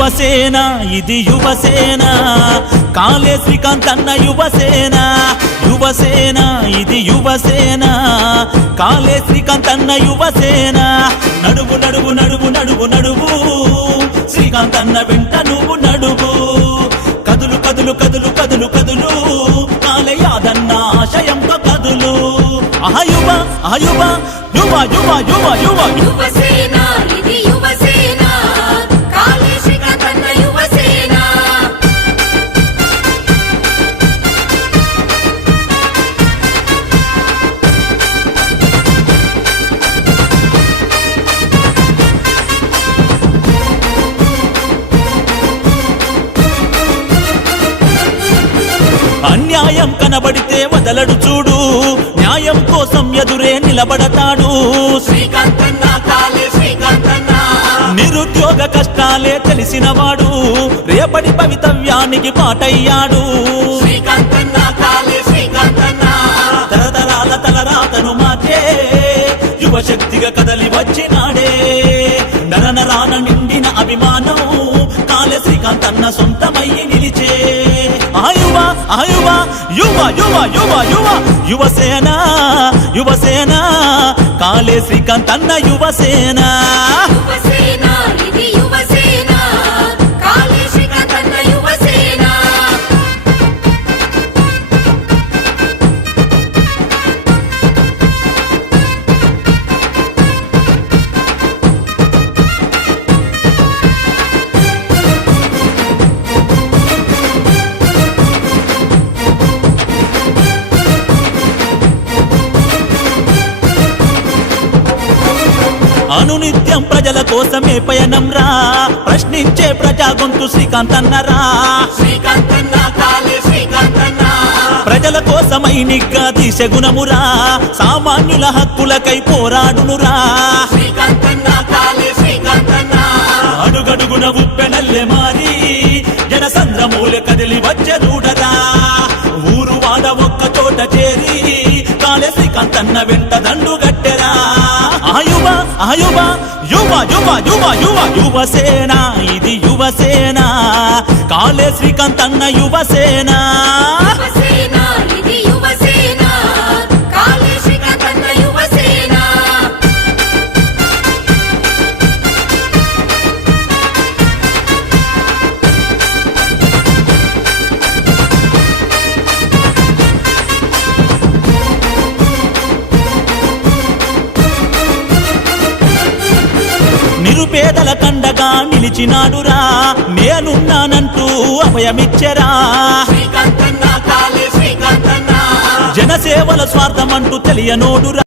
యువసేన ఇది యువసేన కాళే శ్రీకాంత్ అన్న యువసేన యువసేన ఇది యువసేన కాళే శ్రీకాంత్ అన్న యువసేన నడువు నడువు నడువు నడువు నడువు శ్రీకాంత్ అన్న వెంట నువ్వు నడువు కదులు కదులు కదులు కదులు కదులు కాళే యాదన్న ఆశయంతో కదులు అహయువ అహయువ యువ యువ యువ యువ యువసేన ఇది యువసేన కాళే శ్రీకాంత్ అన్న యువసేన అన్యాయం కనబడితే వదలడు చూడు న్యాయం కోసం ఎదురే నిలబడతాడు శ్రీకాంత్ అన్న కాళే శ్రీకాంత్ అన్న నిరుద్యోగ కష్టాలే తెలిసినవాడు రేపటి భవితవ్యానికి పాటయ్యాడు శ్రీకాంత్ అన్న కాళే శ్రీకాంత్ అన్న తరతరాల తలరాతను మార్చే యువశక్తిగా కదలి వచ్చినాడే నరనరాన నిండిన అభిమానం కాళే శ్రీకాంత్ అన్న సొంతమయ్యి నిలిచే ఆయువ ఆయువ యువ యువ యువ యువ యువసేన యువసేన కాళే శ్రీకాంత్ అన్న యువసేన యువసేన ఇది యువసేన కాళే శ్రీకాంత్ అన్న యువసేన అనునిత్యం ప్రజల కోసమే పయనం రా ప్రశ్నించే ప్రజా గొంతు శ్రీకాంత్ అన్నరా శ్రీకాంత్ అన్న కాళే శ్రీకాంత్ అన్న ప్రజల కోసమై నిగ్గా తీసే గుణమురా సామాన్యుల హక్కులకై పోరాడునురా శ్రీకాంత్ అన్న కాళే శ్రీకాంత్ అన్న అడుగడుగున ఉప్పెనల్లె మారి జనసంద్రమూల కదిలి వచ్చే చూడరా ఊరు వాడ ఒక్క చోట చేరి కాళే శ్రీకాంత్ అన్న వెంట దండు గట్టెరా ఆయువ ఆయువ యువ యువ యువ యువ యువసేన ఇది యువసేన కాళే శ్రీకాంత్ అన్న యువసేన యువసేన ఇది యువసేన కాళే శ్రీకాంత్ అన్న యువసేన నిరుపేదల కండగా నిలిచినాడురా నేనున్నానంటూ అభయమిచ్చరా శ్రీకాంత్ అన్న కాళే శ్రీకాంత్ అన్న జనసేవల స్వార్థమంటూ తెలియనోడురా